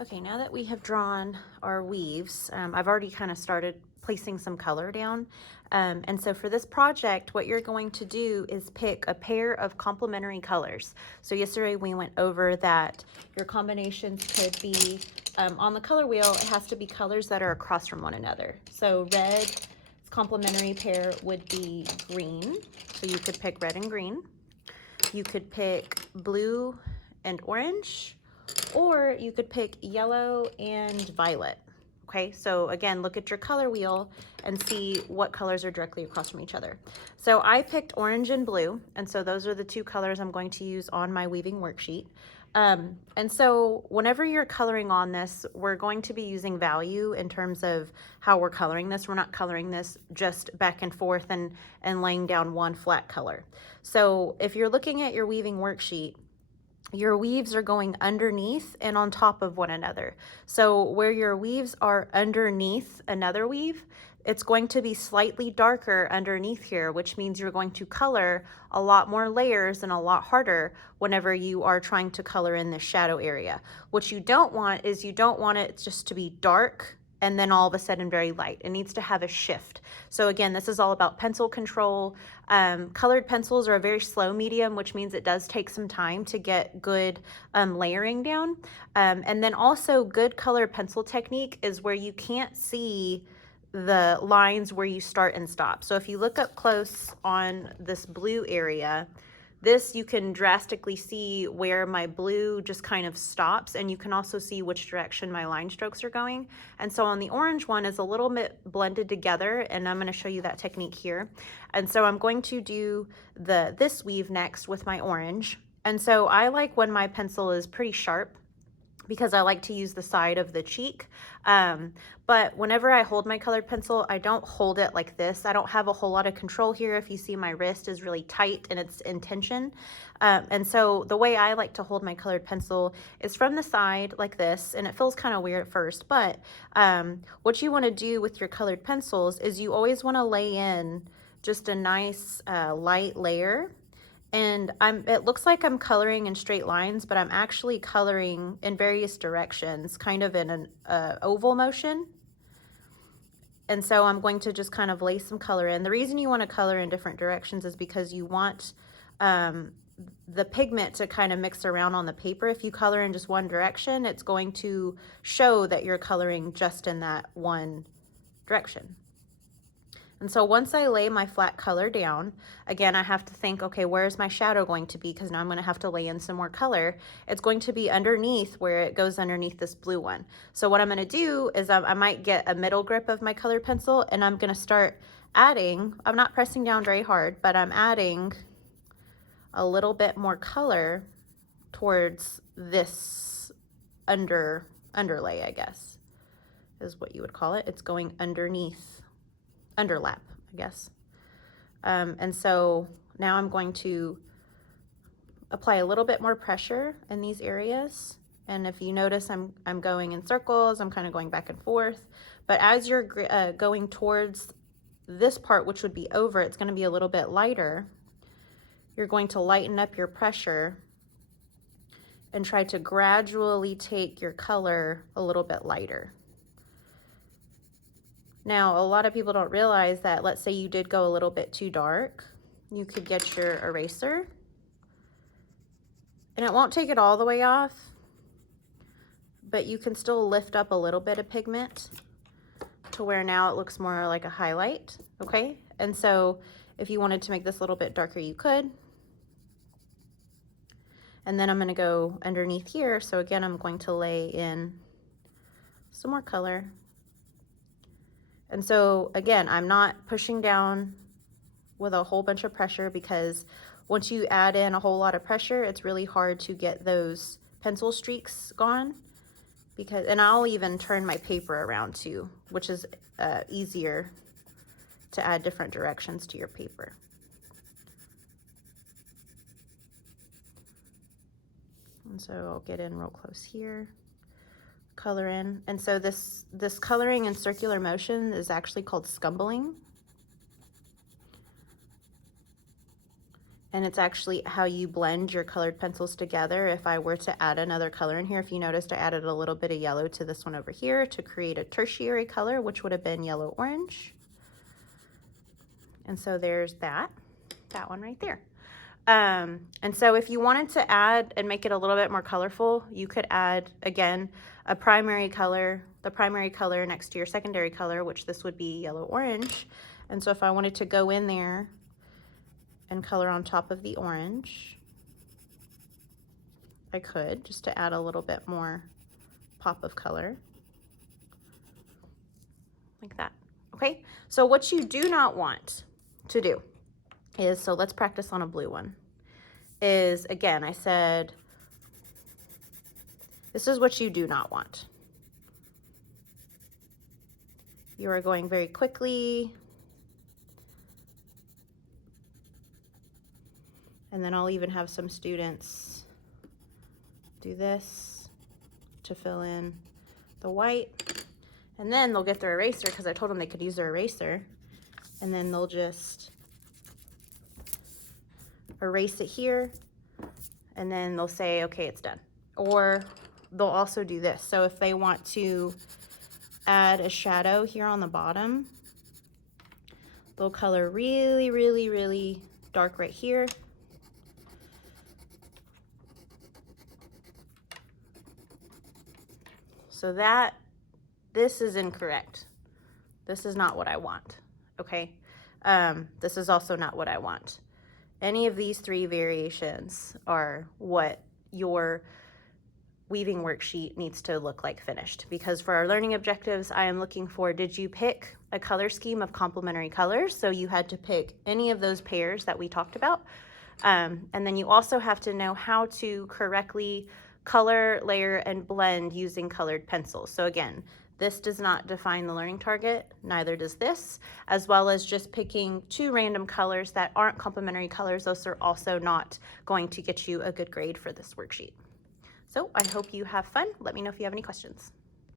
Okay, now that we have drawn our weaves, I've already kind of started placing some color down. And so for this project, what you're going to do is pick a pair of complementary colors. So yesterday we went over that your combinations could be, on the color wheel, it has to be colors that are across from one another. So red, complementary pair would be green. So you could pick red and green. You could pick blue and orange, or you could pick yellow and violet. Okay, so again, look at your color wheel and see what colors are directly across from each other. So I picked orange and blue, and so those are the two colors I'm going to use on my weaving worksheet. And so whenever you're coloring on this, we're going to be using value in terms of how we're coloring this. We're not coloring this just back and forth and laying down one flat color. So if you're looking at your weaving worksheet, your weaves are going underneath and on top of one another. So where your weaves are underneath another weave, it's going to be slightly darker underneath here, which means you're going to color a lot more layers and a lot harder whenever you are trying to color in the shadow area. What you don't want is you don't want it just to be dark and then all of a sudden very light. It needs to have a shift. So again, this is all about pencil control. Colored pencils are a very slow medium, which means it does take some time to get good layering down. And then also good colored pencil technique is where you can't see the lines where you start and stop. So if you look up close on this blue area, this you can drastically see where my blue just kind of stops, and you can also see which direction my line strokes are going. And so on the orange one is a little bit blended together, and I'm going to show you that technique here. And so I'm going to do this weave next with my orange. And so I like when my pencil is pretty sharp, because I like to use the side of the cheek. But whenever I hold my colored pencil, I don't hold it like this. I don't have a whole lot of control here. If you see, my wrist is really tight and it's in tension. And so the way I like to hold my colored pencil is from the side like this, and it feels kind of weird at first, but what you want to do with your colored pencils is you always want to lay in just a nice light layer. And it looks like I'm coloring in straight lines, but I'm actually coloring in various directions, kind of in an oval motion. And so I'm going to just kind of lay some color in. The reason you want to color in different directions is because you want the pigment to kind of mix around on the paper. If you color in just one direction, it's going to show that you're coloring just in that one direction. And so once I lay my flat color down, again, I have to think, okay, where's my shadow going to be? Because now I'm going to have to lay in some more color. It's going to be underneath where it goes underneath this blue one. So what I'm going to do is I might get a middle grip of my colored pencil, and I'm going to start adding, I'm not pressing down very hard, but I'm adding a little bit more color towards this underlay, I guess, is what you would call it. It's going underneath, underlap, I guess. And so now I'm going to apply a little bit more pressure in these areas. And if you notice, I'm going in circles, I'm kind of going back and forth. But as you're going towards this part, which would be over, it's going to be a little bit lighter. You're going to lighten up your pressure and try to gradually take your color a little bit lighter. Now, a lot of people don't realize that, let's say you did go a little bit too dark, you could get your eraser, and it won't take it all the way off, but you can still lift up a little bit of pigment to where now it looks more like a highlight, okay? And so if you wanted to make this a little bit darker, you could. And then I'm gonna go underneath here. So again, I'm going to lay in some more color. And so again, I'm not pushing down with a whole bunch of pressure, because once you add in a whole lot of pressure, it's really hard to get those pencil streaks gone. And I'll even turn my paper around too, which is easier to add different directions to your paper. And so I'll get in real close here, color in. And so this coloring in circular motion is actually called scumbling. And it's actually how you blend your colored pencils together. If I were to add another color in here, if you noticed, I added a little bit of yellow to this one over here to create a tertiary color, which would have been yellow-orange. And so there's that one right there. And so if you wanted to add and make it a little bit more colorful, you could add, again, a primary color, the primary color next to your secondary color, which this would be yellow-orange. And so if I wanted to go in there and color on top of the orange, I could, just to add a little bit more pop of color, like that. Okay, so what you do not want to do is, so let's practice on a blue one, is, again, I said, this is what you do not want. You are going very quickly, and then I'll even have some students do this to fill in the white, and then they'll get their eraser, because I told them they could use their eraser, and then they'll just erase it here, and then they'll say, okay, it's done. Or they'll also do this. So if they want to add a shadow here on the bottom, they'll color really, really, really dark right here. So this is incorrect. This is not what I want, okay? This is also not what I want. Any of these three variations are what your weaving worksheet needs to look like finished, because for our learning objectives, I am looking for, did you pick a color scheme of complementary colors? So you had to pick any of those pairs that we talked about. And then you also have to know how to correctly color, layer, and blend using colored pencils. So again, this does not define the learning target, neither does this, as well as just picking two random colors that aren't complementary colors. Those are also not going to get you a good grade for this worksheet. So I hope you have fun. Let me know if you have any questions.